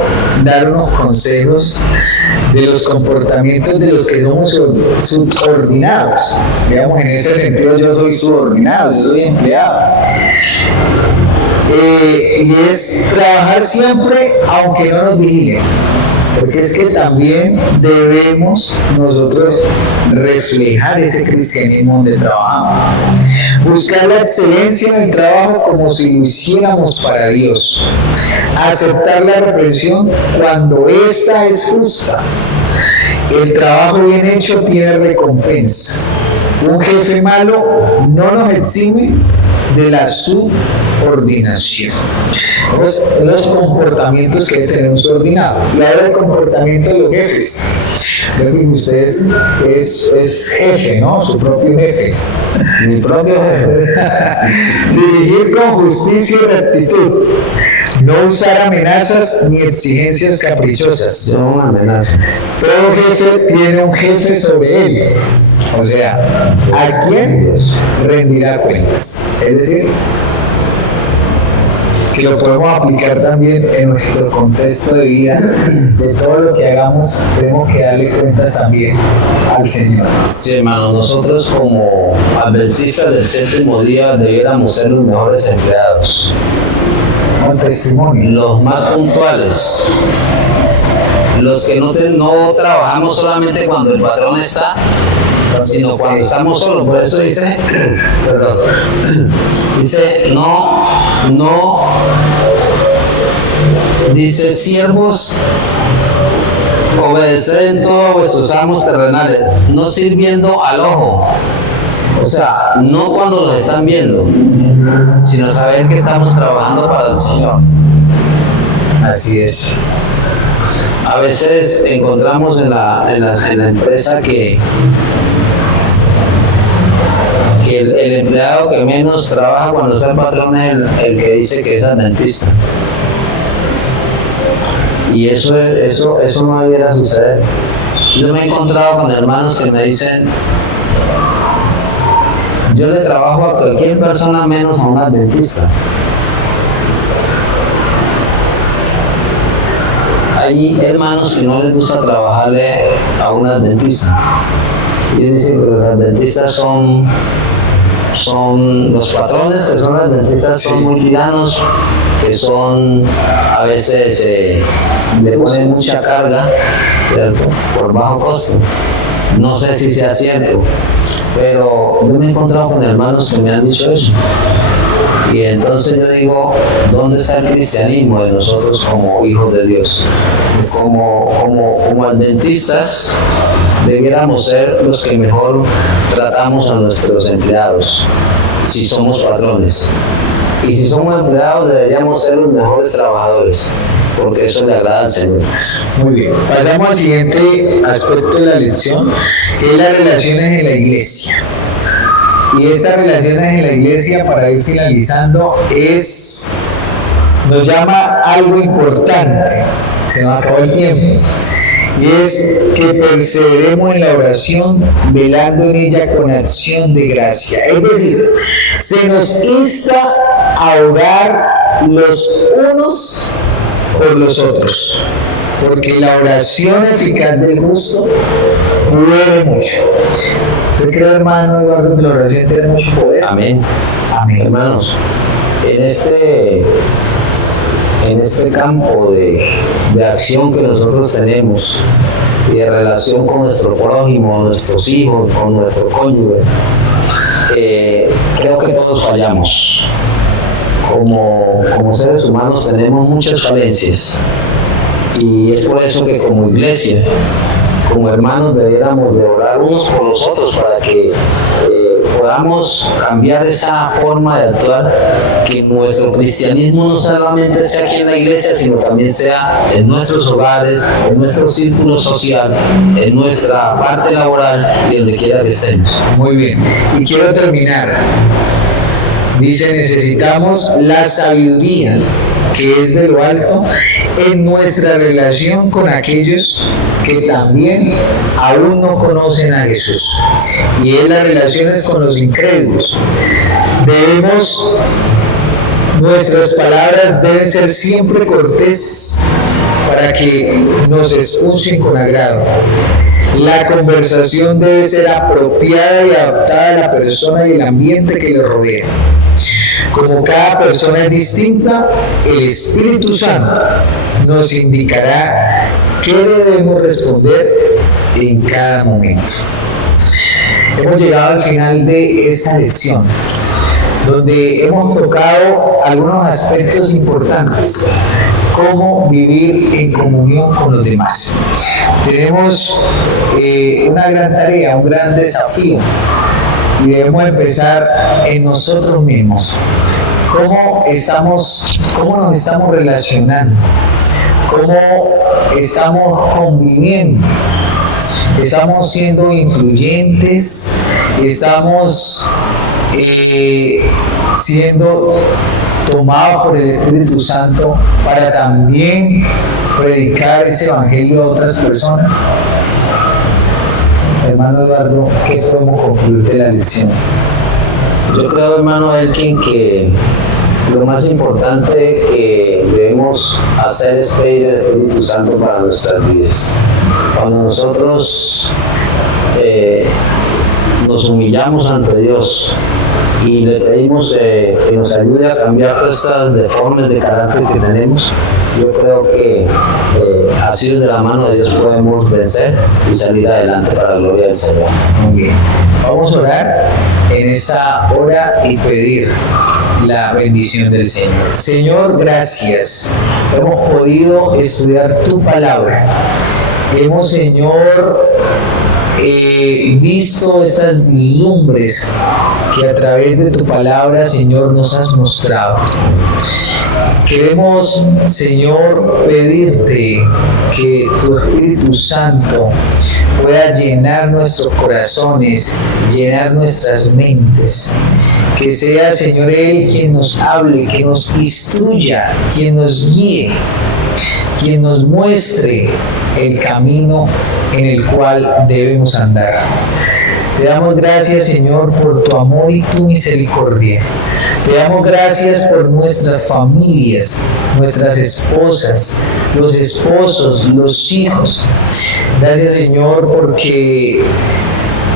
dar unos consejos de los comportamientos de los que somos subordinados. Digamos, en ese sentido yo soy subordinado, yo soy empleado. Y es trabajar siempre aunque no nos vigilen, porque es que también debemos nosotros reflejar ese cristianismo donde trabajamos, buscar la excelencia en el trabajo como si lo hiciéramos para Dios, aceptar la reprensión cuando ésta es justa. El trabajo bien hecho tiene recompensa. Un jefe malo no nos exime de la subordinación. Los comportamientos que debe tener un subordinado. Y ahora el comportamiento de los jefes. Creo que usted es jefe, ¿no? Su propio jefe. Mi propio jefe. Dirigir con justicia y rectitud. No usar amenazas ni exigencias caprichosas. No una amenaza. Todo jefe tiene un jefe sobre él. O sea, ¿a quién rendirá cuentas? Es decir, que lo podemos aplicar también en nuestro contexto de vida. De todo lo que hagamos, tenemos que darle cuentas también al Señor. Sí, hermano, nosotros como adventistas del séptimo día debiéramos ser los mejores empleados, Un testimonio. los más puntuales, los que no trabajamos solamente cuando el patrón está, sino cuando estamos solos. Por eso dice, perdón, dice, dice, siervos, obedeced en todo a vuestros amos terrenales, no sirviendo al ojo. O sea, no cuando los están viendo, sino saber que estamos trabajando para el Señor. Así es. A veces encontramos en la empresa que el empleado que menos trabaja cuando está el patrón es el que dice que es adventista. Y eso no debiera suceder. Yo me he encontrado con hermanos que me dicen: yo le trabajo a cualquier persona menos a un adventista. Hay hermanos que no les gusta trabajarle a un adventista. Y dicen que los adventistas son los patrones que son adventistas, son muy tiranos, que son a veces le ponen mucha carga, ¿cierto?, por bajo costo. No sé si sea cierto, pero yo me he encontrado con hermanos que me han dicho eso. Y entonces yo digo, ¿dónde está el cristianismo de nosotros como hijos de Dios? Como adventistas debiéramos ser los que mejor tratamos a nuestros empleados, si somos patrones. Y si somos empleados deberíamos ser los mejores trabajadores, porque eso le agrada al Señor. Muy bien. Pasamos al siguiente aspecto de la lección, que es las relaciones en la iglesia. Y estas relaciones en la iglesia, para ir finalizando, nos llama algo importante. Se nos acabó el tiempo. Y es que perseveremos en la oración, velando en ella con acción de gracia. Es decir, se nos insta a orar los unos por los otros, porque la oración eficaz del justo mueve mucho. ¿Usted cree, hermano Eduardo, que la oración tiene mucho poder? Amén. Amén. Hermanos, en este campo de acción que nosotros tenemos y de relación con nuestro prójimo, nuestros hijos, con nuestro cónyuge, creo que todos fallamos. Como seres humanos tenemos muchas falencias, y es por eso que como iglesia, como hermanos, debiéramos de orar unos por los otros para que podamos cambiar esa forma de actuar, que nuestro cristianismo no solamente sea aquí en la iglesia, sino también sea en nuestros hogares, en nuestro círculo social, en nuestra parte laboral y donde quiera que estemos. Muy bien. Y quiero terminar. Dice, necesitamos la sabiduría que es de lo alto en nuestra relación con aquellos que también aún no conocen a Jesús, y en las relaciones con los incrédulos. Nuestras palabras deben ser siempre corteses para que nos escuchen con agrado. La conversación debe ser apropiada y adaptada a la persona y el ambiente que le rodea. Como cada persona es distinta, el Espíritu Santo nos indicará qué debemos responder en cada momento. Hemos llegado al final de esta lección, donde hemos tocado algunos aspectos importantes, cómo vivir en comunión con los demás. Tenemos una gran tarea, un gran desafío, y debemos empezar en nosotros mismos. ¿Cómo nos estamos relacionando? ¿Cómo estamos conviviendo? ¿Estamos siendo influyentes? ¿Estamos siendo tomados por el Espíritu Santo para también predicar ese evangelio a otras personas? Hermano Eduardo, ¿qué podemos concluir de la lección? Yo creo, hermano Elkin, que lo más importante que debemos hacer es pedir el Espíritu Santo para nuestras vidas. Cuando nosotros nos humillamos ante Dios y le pedimos que nos ayude a cambiar todas estas deformes de carácter que tenemos, yo creo que así de la mano de Dios podemos vencer y salir adelante para la gloria del Señor. Muy bien. Vamos a orar en esta hora y pedir la bendición del Señor. Señor, gracias. Hemos podido estudiar tu palabra. Hemos, Señor, visto estas vislumbres que a través de tu palabra, Señor, nos has mostrado. Queremos, Señor, pedirte que tu Espíritu Santo pueda llenar nuestros corazones, llenar nuestras mentes. Que sea, Señor, Él quien nos hable, que nos instruya, quien nos guíe, quien nos muestre el camino en el cual debemos andar. Te damos gracias, Señor, por tu amor y tu misericordia. Te damos gracias por nuestras familias, nuestras esposas, los esposos, los hijos. Gracias, Señor, porque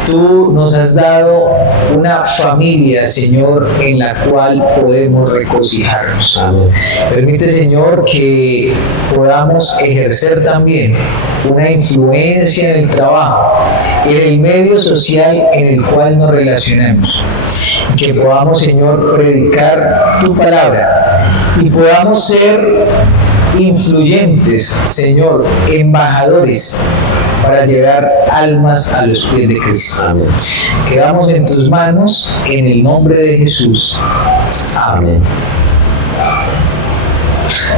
tú nos has dado una familia, Señor, en la cual podemos regocijarnos. Amén. Permite, Señor, que podamos ejercer también una influencia en el trabajo, en el medio social en el cual nos relacionamos. Que podamos, Señor, predicar tu palabra y podamos ser influyentes, Señor, embajadores para llevar almas a los pies de Cristo. Amén. Quedamos en tus manos, en el nombre de Jesús. Amén.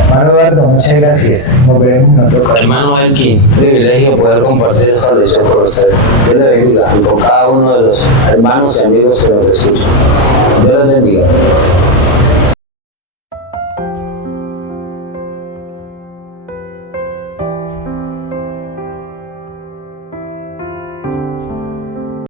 Hermano Eduardo, Muchas gracias. Nos vemos en otro caso. Hermano Elkin, privilegio poder compartir esta lección con usted. Dios le bendiga y con cada uno de los hermanos y amigos que nos escuchan. Dios les bendiga.